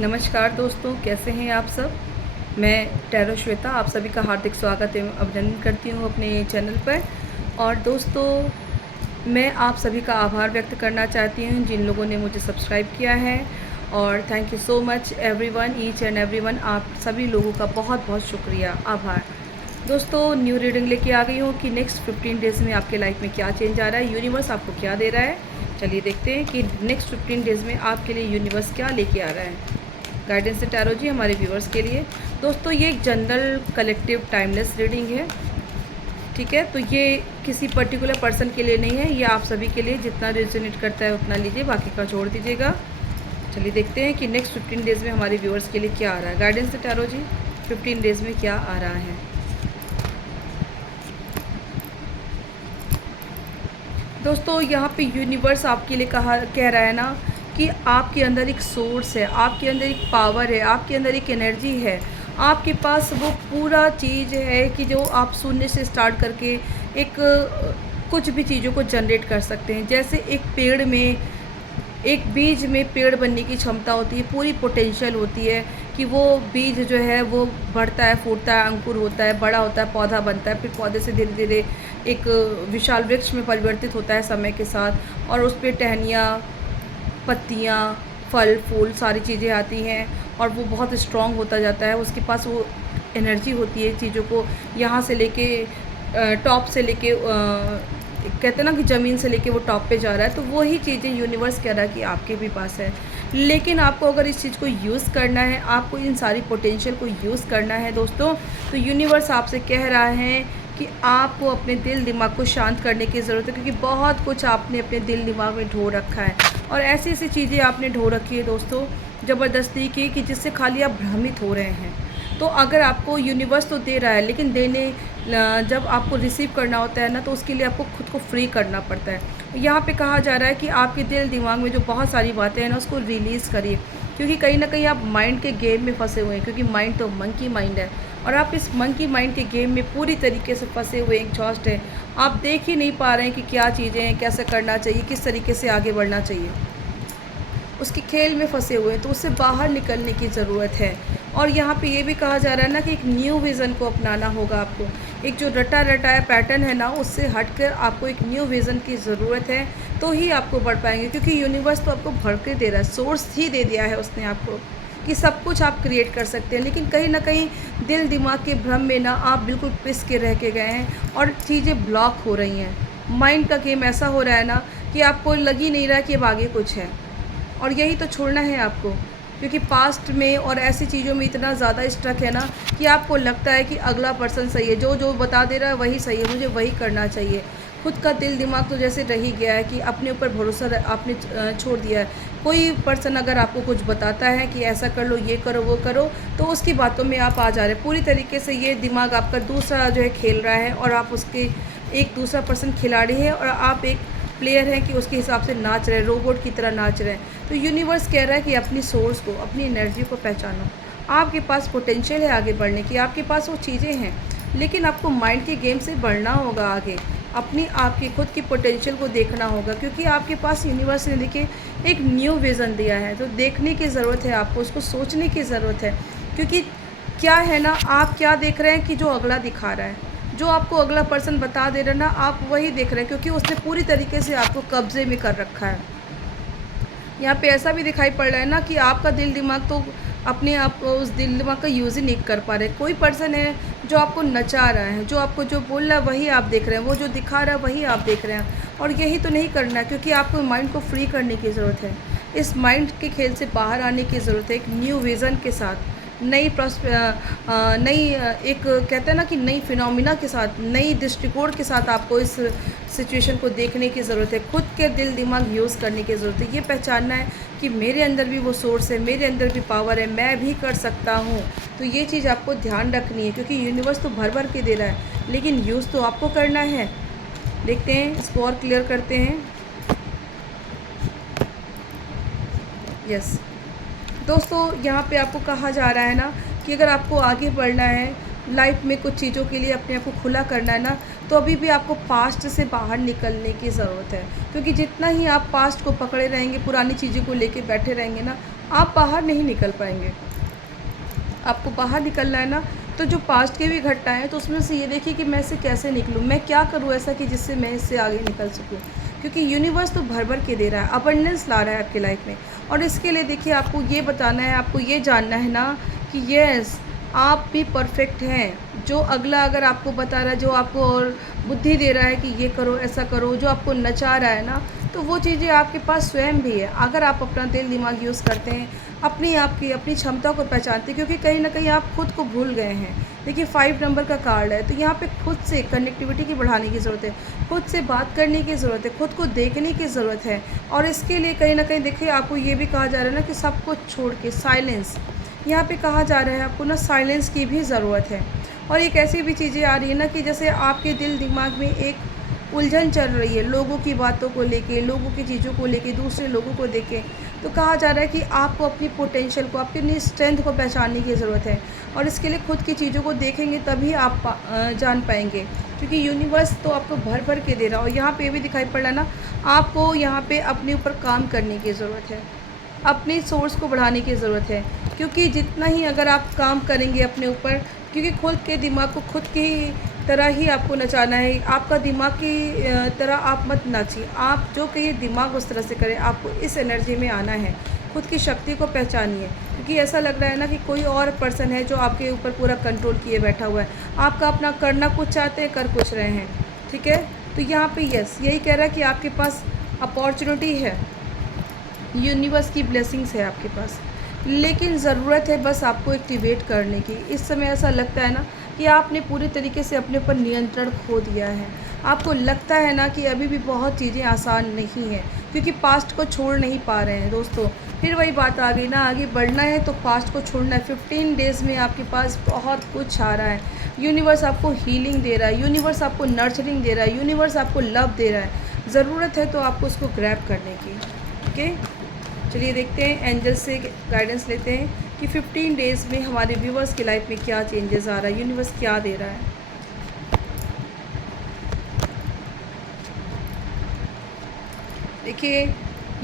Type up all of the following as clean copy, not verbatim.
नमस्कार दोस्तों, कैसे हैं आप सब। मैं टैरो श्वेता आप सभी का हार्दिक स्वागत एवं अभिनंदन करती हूँ अपने चैनल पर। और दोस्तों, मैं आप सभी का आभार व्यक्त करना चाहती हूँ जिन लोगों ने मुझे सब्सक्राइब किया है। और thank you so much everyone, each and everyone, आप सभी लोगों का बहुत बहुत शुक्रिया, आभार। दोस्तों, न्यू रीडिंग लेके आ गई हूँ कि नेक्स्ट 15 डेज़ में आपके लाइफ में क्या चेंज आ रहा है, यूनिवर्स आपको क्या दे रहा है। चलिए देखते हैं कि नेक्स्ट 15 डेज़ में आपके लिए यूनिवर्स क्या लेके आ रहा है। गाइडेंस से टैरो जी हमारे व्यूवर्स के लिए। दोस्तों, ये एक जनरल कलेक्टिव टाइमलेस रीडिंग है, ठीक है। तो ये किसी पर्टिकुलर पर्सन के लिए नहीं है, ये आप सभी के लिए, जितना रेजोनेट करता है उतना लीजिए, बाकी का छोड़ दीजिएगा। चलिए देखते हैं कि नेक्स्ट 15 डेज़ में हमारे व्यूवर्स के लिए क्या आ रहा है। गाइडेंस से टैरो जी 15 डेज़ में क्या आ रहा है। दोस्तों, यहाँ पे यूनिवर्स आपके लिए कह रहा है ना कि आपके अंदर एक सोर्स है, आपके अंदर एक पावर है, आपके अंदर एक एनर्जी है, आपके पास वो पूरा चीज़ है कि जो आप शून्य से स्टार्ट करके एक कुछ भी चीज़ों को जनरेट कर सकते हैं। जैसे एक बीज में पेड़ बनने की क्षमता होती है, पूरी पोटेंशियल होती है कि वो बीज जो है वो बढ़ता है, फूटता है, अंकुर होता है, बड़ा होता है, पौधा बनता है, फिर पौधे से धीरे धीरे एक विशाल वृक्ष में परिवर्तित होता है समय के साथ। और उस पर टहनियाँ, पत्तियाँ, फल फूल सारी चीज़ें आती हैं और वो बहुत स्ट्रॉन्ग होता जाता है। उसके पास वो एनर्जी होती है चीज़ों को यहाँ से लेके टॉप से लेके कहते हैं ना कि ज़मीन से लेके वो टॉप पे जा रहा है। तो वही चीज़ें यूनिवर्स कह रहा है कि आपके भी पास है, लेकिन आपको अगर इस चीज़ को यूज़ करना है, आपको इन सारी पोटेंशियल को यूज़ करना है दोस्तों, तो यूनिवर्स आपसे कह रहा है कि आपको अपने दिल दिमाग को शांत करने की ज़रूरत है, क्योंकि बहुत कुछ आपने अपने दिल दिमाग में ढो रखा है और ऐसी ऐसी चीज़ें आपने ढो रखी है दोस्तों ज़बरदस्ती की, कि जिससे खाली आप भ्रमित हो रहे हैं। तो अगर आपको यूनिवर्स तो दे रहा है, लेकिन जब आपको रिसीव करना होता है ना, तो उसके लिए आपको खुद को फ्री करना पड़ता है। यहाँ पे कहा जा रहा है कि आपके दिल दिमाग में जो बहुत सारी बातें हैं ना, उसको रिलीज़ करिए, क्योंकि कहीं ना कहीं आप माइंड के गेम में फंसे हुए हैं, क्योंकि माइंड तो मंकी माइंड है और आप इस मंकी माइंड के गेम में पूरी तरीके से फंसे हुए एग्जॉस्ट हैं। आप देख ही नहीं पा रहे हैं कि क्या चीज़ें हैं, कैसे करना चाहिए, किस तरीके से आगे बढ़ना चाहिए, उसके खेल में फंसे हुए हैं। तो उससे बाहर निकलने की ज़रूरत है। और यहाँ पे ये भी कहा जा रहा है ना कि एक न्यू विज़न को अपनाना होगा आपको। एक जो रटा रटाया पैटर्न है ना, उससे हटकर आपको एक न्यू विज़न की ज़रूरत है, तो ही आपको बढ़ पाएंगे। क्योंकि यूनिवर्स तो आपको भर के दे रहा है, सोर्स ही दे दिया है उसने आपको कि सब कुछ आप क्रिएट कर सकते हैं। लेकिन कहीं ना कहीं दिल दिमाग के भ्रम में ना आप बिल्कुल पिस के रह के गए हैं और चीज़ें ब्लॉक हो रही हैं। माइंड का गेम ऐसा हो रहा है ना कि आपको लग ही नहीं रहा कि अब आगे कुछ है, और यही तो छोड़ना है आपको। क्योंकि पास्ट में और ऐसी चीज़ों में इतना ज़्यादा स्ट्रक है ना कि आपको लगता है कि अगला पर्सन सही है, जो जो बता दे रहा है वही सही है, मुझे वही करना चाहिए। खुद का दिल दिमाग तो जैसे रह ही गया है कि अपने ऊपर भरोसा आपने छोड़ दिया है। कोई पर्सन अगर आपको कुछ बताता है कि ऐसा कर लो, ये करो, वो करो, तो उसकी बातों में आप आ जा रहे हैं पूरी तरीके से। ये दिमाग आपका दूसरा जो है खेल रहा है और आप उसके एक दूसरा पर्सन खिलाड़ी है और आप एक प्लेयर हैं कि उसके हिसाब से नाच रहे हैं, रोबोट की तरह नाच रहे हैं। तो यूनिवर्स कह रहा है कि अपनी सोर्स को, अपनी एनर्जी को पहचानो। आपके पास पोटेंशियल है आगे बढ़ने की, आपके पास वो चीज़ें हैं, लेकिन आपको माइंड के गेम से बढ़ना होगा आगे। अपनी आपकी खुद की पोटेंशियल को देखना होगा, क्योंकि आपके पास यूनिवर्स ने देखिए एक न्यू विज़न दिया है। तो देखने की ज़रूरत है आपको, उसको सोचने की ज़रूरत है। क्योंकि क्या है ना, आप क्या देख रहे हैं कि जो अगला दिखा रहा है, जो आपको अगला पर्सन बता दे रहा है ना, आप वही देख रहे हैं, क्योंकि उसने पूरी तरीके से आपको कब्जे में कर रखा है। यहाँ पे ऐसा भी दिखाई पड़ रहा है ना कि आपका दिल दिमाग तो अपने आप को उस दिल दिमाग का यूज़ ही नहीं कर पा रहे। कोई पर्सन है जो आपको नचा रहा है, जो आपको जो बोल रहा है वही आप देख रहे हैं, वो जो दिखा रहा है वही आप देख रहे हैं। और यही तो नहीं करना है, क्योंकि आपको माइंड को फ्री करने की ज़रूरत है। इस माइंड के खेल से बाहर आने की ज़रूरत है, एक न्यू विज़न के साथ, नई एक कहते हैं ना कि नई फिनोमिना के साथ, नई दृष्टिकोण के साथ आपको इस सिचुएशन को देखने की ज़रूरत है। खुद के दिल दिमाग यूज़ करने की ज़रूरत है। ये पहचानना है कि मेरे अंदर भी वो सोर्स है, मेरे अंदर भी पावर है, मैं भी कर सकता हूँ। तो ये चीज़ आपको ध्यान रखनी है, क्योंकि यूनिवर्स तो भर भर के दे रहा है, लेकिन यूज़ तो आपको करना है। देखते हैं, इसको और क्लियर करते हैं। यस दोस्तों, यहाँ पे आपको कहा जा रहा है ना कि अगर आपको आगे बढ़ना है लाइफ में, कुछ चीज़ों के लिए अपने आप को खुला करना है ना, तो अभी भी आपको पास्ट से बाहर निकलने की ज़रूरत है। क्योंकि जितना ही आप पास्ट को पकड़े रहेंगे, पुरानी चीज़ों को लेके बैठे रहेंगे ना, आप बाहर नहीं निकल पाएंगे। आपको बाहर निकलना है ना, तो जो पास्ट की भी घटनाएँ हैं तो उसमें से ये देखिए कि मैं इससे कैसे निकलूँ, मैं क्या करूँ ऐसा कि जिससे मैं इससे आगे निकल सकूँ। क्योंकि यूनिवर्स तो भर-भर के दे रहा है, अबंडेंस ला रहा है आपकी लाइफ में। और इसके लिए देखिए आपको ये बताना है, आपको ये जानना है ना कि येस, आप भी परफेक्ट हैं। जो अगला अगर आपको बता रहा है, जो आपको और बुद्धि दे रहा है कि ये करो, ऐसा करो, जो आपको नचा रहा है ना, तो वो चीज़ें आपके पास स्वयं भी है। अगर आप अपना दिल दिमाग यूज़ करते हैं, अपनी आपकी अपनी क्षमता को पहचानते हैं, क्योंकि कहीं न कहीं आप खुद को भूल गए हैं। देखिए 5 नंबर का कार्ड है, तो यहाँ पे खुद से कनेक्टिविटी की बढ़ाने की ज़रूरत है, खुद से बात करने की ज़रूरत है, खुद को देखने की ज़रूरत है। और इसके लिए कहीं न कहीं देखिए आपको ये भी कहा जा रहा है ना कि सब कुछ छोड़ के साइलेंस, यहाँ पे कहा जा रहा है आपको ना साइलेंस की भी ज़रूरत है। और एक ऐसी भी चीज़ें आ रही है ना कि जैसे आपके दिल दिमाग में एक उलझन चल रही है लोगों की बातों को लेके, लोगों की चीज़ों को लेके, दूसरे लोगों को देख के। तो कहा जा रहा है कि आपको अपनी पोटेंशियल को, अपनी स्ट्रेंथ को पहचानने की ज़रूरत है। और इसके लिए खुद की चीज़ों को देखेंगे तभी आप जान पाएँगे। क्योंकि यूनिवर्स तो आपको भर-भर के दे रहा है। और यहाँ पे ये भी दिखाई पड़ रहा है ना, आपको यहाँ पे अपने ऊपर काम करने की ज़रूरत है। अपने सोर्स को बढ़ाने की ज़रूरत है। क्योंकि जितना ही अगर आप काम करेंगे अपने ऊपर, क्योंकि खुद के दिमाग को खुद की तरह ही आपको नचाना है। आपका दिमाग की तरह आप मत नाचिए। आप जो कहिए दिमाग उस तरह से करें, आपको इस एनर्जी में आना है। खुद की शक्ति को पहचानिए, क्योंकि ऐसा लग रहा है ना कि कोई और पर्सन है जो आपके ऊपर पूरा कंट्रोल किए बैठा हुआ है। आपका अपना करना कुछ चाहते हैं, कर कुछ रहे हैं, ठीक है? तो यहाँ पे यस, यही कह रहा है कि आपके पास अपॉर्चुनिटी है, यूनिवर्स की ब्लेसिंग्स है आपके पास, लेकिन ज़रूरत है बस आपको एक्टिवेट करने की। इस समय ऐसा लगता है ना कि आपने पूरे तरीके से अपने ऊपर नियंत्रण खो दिया है। आपको लगता है ना कि अभी भी बहुत चीज़ें आसान नहीं हैं, क्योंकि पास्ट को छोड़ नहीं पा रहे हैं दोस्तों। फिर वही बात आ गई ना, आगे बढ़ना है तो पास्ट को छोड़ना है। 15 डेज़ में आपके पास बहुत कुछ आ रहा है। यूनिवर्स आपको हीलिंग दे रहा है, यूनिवर्स आपको नर्चरिंग दे रहा है, यूनिवर्स आपको लव दे रहा है। ज़रूरत है तो आपको उसको ग्रैब करने की। ओके, चलिए देखते हैं, एंजल से गाइडेंस लेते हैं कि 15 डेज़ में हमारे व्यूवर्स की लाइफ में क्या चेंजेस आ रहा है, यूनिवर्स क्या दे रहा है। देखिए,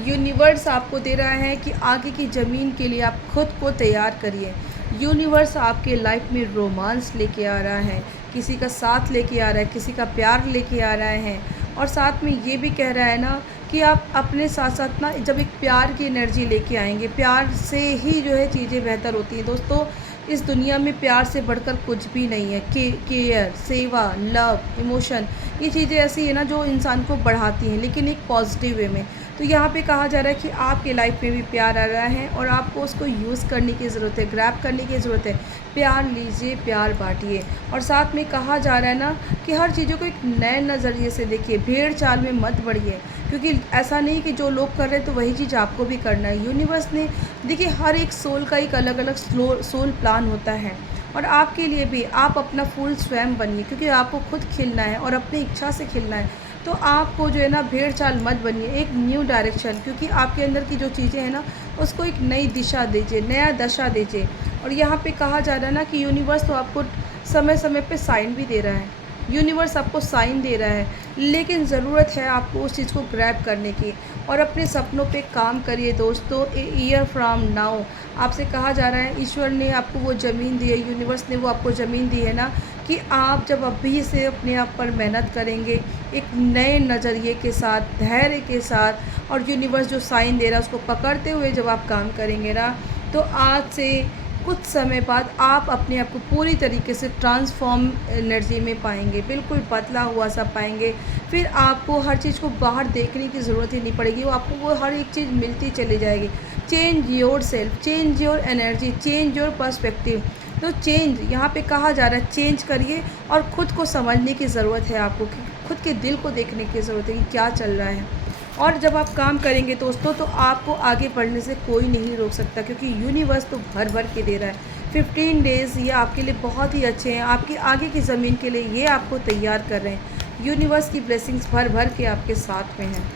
यूनिवर्स आपको दे रहा है कि आगे की ज़मीन के लिए आप खुद को तैयार करिए। यूनिवर्स आपके लाइफ में रोमांस लेके आ रहा है, किसी का साथ लेके आ रहा है, किसी का प्यार लेके आ रहा है। और साथ में ये भी कह रहा है ना कि आप अपने साथ-साथ ना जब एक प्यार की एनर्जी लेके आएँगे, प्यार से ही जो है चीज़ें बेहतर होती हैं। दोस्तों, इस दुनिया में प्यार से बढ़कर कुछ भी नहीं है। केयर, सेवा, लव, इमोशन, ये चीज़ें ऐसी है ना जो इंसान को बढ़ाती हैं, लेकिन एक पॉजिटिव वे में। तो यहाँ पे कहा जा रहा है कि आपके लाइफ में भी प्यार आ रहा है और आपको उसको यूज़ करने की ज़रूरत है, ग्रैब करने की ज़रूरत है। प्यार लीजिए, प्यार बाँटिए। और साथ में कहा जा रहा है ना कि हर चीज़ों को एक नए नज़रिए से देखिए, भेड़-चाल में मत बढ़िए, क्योंकि ऐसा नहीं कि जो लोग कर रहे हैं तो वही चीज़ आपको भी करना है। यूनिवर्स ने देखिए हर एक सोल का एक अलग-अलग सोल प्लान होता है। और आपके लिए भी आप अपना फूल स्वयं बनिए, क्योंकि आपको खुद खिलना है और अपनी इच्छा से खिलना है। तो आपको जो है ना भेड़-चाल मत बनिए, एक न्यू डायरेक्शन, क्योंकि आपके अंदर की जो चीज़ें हैं ना उसको एक नई दिशा दीजिए, नया दशा दीजिए। और यहाँ पे कहा जा रहा है ना कि यूनिवर्स तो आपको समय-समय पे साइन भी दे रहा है। यूनिवर्स आपको साइन दे रहा है, लेकिन ज़रूरत है आपको उस चीज़ को ग्रैब करने की। और अपने सपनों पे काम करिए दोस्तों। ए ईयर फ्रॉम नाउ आपसे कहा जा रहा है, ईश्वर ने आपको वो ज़मीन दी है, यूनिवर्स ने वो आपको ज़मीन दी है ना, कि आप जब अभी से अपने आप पर मेहनत करेंगे, एक नए नज़रिए के साथ, धैर्य के साथ, और यूनिवर्स जो साइन दे रहा है उसको पकड़ते हुए जब आप काम करेंगे ना, तो आज से कुछ समय बाद आप अपने आप को पूरी तरीके से ट्रांसफॉर्म एनर्जी में पाएंगे, बिल्कुल बदला हुआ सा पाएंगे। फिर आपको हर चीज़ को बाहर देखने की ज़रूरत ही नहीं पड़ेगी, वो आपको वो हर एक चीज़ मिलती चली जाएगी। Change your self, change your energy, change your perspective. तो चेंज यहाँ पे कहा जा रहा है, चेंज करिए। और ख़ुद को समझने की ज़रूरत है आपको, कि खुद के दिल को देखने की ज़रूरत है कि क्या चल रहा है। और जब आप काम करेंगे दोस्तों, तो आपको आगे बढ़ने से कोई नहीं रोक सकता, क्योंकि यूनिवर्स तो भर-भर के दे रहा है। 15 डेज़ ये आपके लिए बहुत ही अच्छे हैं, आपकी आगे की ज़मीन के लिए ये आपको तैयार कर रहे हैं। यूनिवर्स की ब्लेसिंग्स भर-भर के आपके साथ में हैं।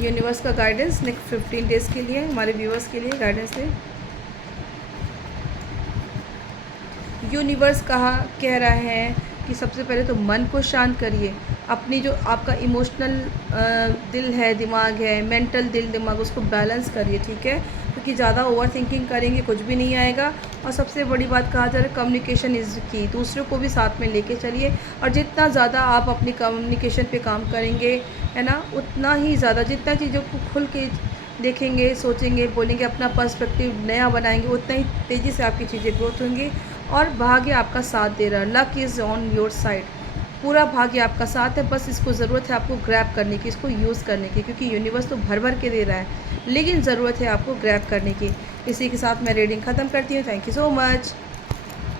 यूनिवर्स का गाइडेंस नेक्स्ट 15 डेज़ के लिए हमारे व्यूअर्स के लिए गाइडेंस है। यूनिवर्स कह रहा है कि सबसे पहले तो मन को शांत करिए। अपनी जो आपका इमोशनल दिल है, दिमाग है, मेंटल दिल दिमाग, उसको बैलेंस करिए, ठीक है? तो क्योंकि ज़्यादा ओवर थिंकिंग करेंगे कुछ भी नहीं आएगा। और सबसे बड़ी बात कहा जा रहा है कम्युनिकेशन इज़ की, दूसरों को भी साथ में लेके चलिए। और जितना ज़्यादा आप अपनी कम्युनिकेशन पे काम करेंगे, है ना, उतना ही ज़्यादा जितना चीज़ों को खुल के देखेंगे, सोचेंगे, बोलेंगे, अपना पर्सपेक्टिव नया बनाएँगे, उतना ही तेज़ी से आपकी चीज़ें ग्रोथ होंगी। और भाग्य आपका साथ दे रहा है, luck is on your side. पूरा भाग्य आपका साथ है, बस इसको ज़रूरत है आपको ग्रैब करने की, इसको यूज़ करने की, क्योंकि यूनिवर्स तो भर-भर के दे रहा है, लेकिन ज़रूरत है आपको ग्रैब करने की। इसी के साथ मैं रीडिंग ख़त्म करती हूँ। Thank you so much.